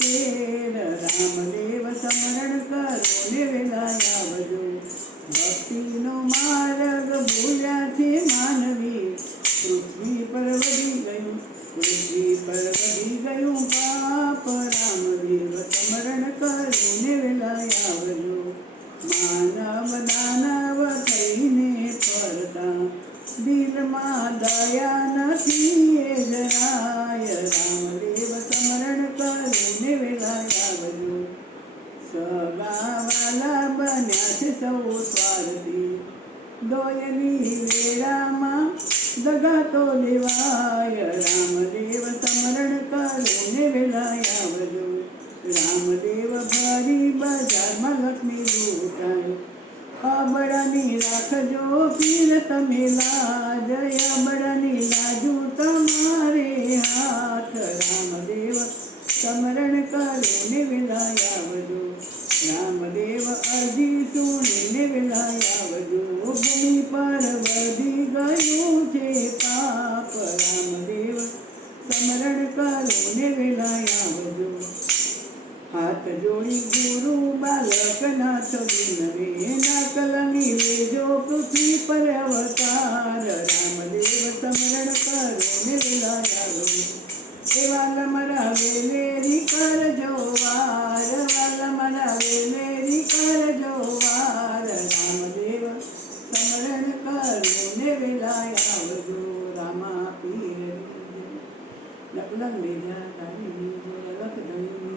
ફેર રામદેવ સ્મરણ કરો ને વેલાય આવજો ભક્તિનો માર્ગ ભૂલ્યા છે માનવી પૃથ્વી પર વધી ગયું પાપ રામદેવ સ્મરણ કરો ને વેલાય આવજો માનવ દાનવ થઈને ફરતા દિલમાં દયા નથી એ જરાય રામદેવ સ્મરણ કરો ને વેલાય આવજો સગાવાલા બન્યા છે સૌ સ્વાર્થી દોયની વેળામાં દગા તો દેવાય રામદેવ સ્મરણ કરો ને વેલાય આવજો રામદેવ ભરી બજારમાં લક્ષ્મી લૂંટાય અબળાની રાખજો પીર તમે લાજ અબળાની લાજુ તમારે હાથ રામદેવ સ્મરણ કરો ને વેલાય આવજો રામદેવ અરજી સુણીને વેલાય આવજો ભૂમિ પર વધી ગયું છે પાપ રામદેવ સ્મરણ કરો ને વેલાય આવજો હાથ જોડી ગુરુ બાલકનાથ વિનવે નકલની લેજો પૃથ્વી પર અવતાર રામદેવ સ્મરણ કરો ને વેલાય આવજો એ વાલમરા વેલેરી કરજો વાર વાલમરા વેલેરી કરજો વાર રામદેવ સ્મરણ કરો ને વેલાય આવજો રામા પીર લખ લખ લેજા તારી લખ ધણી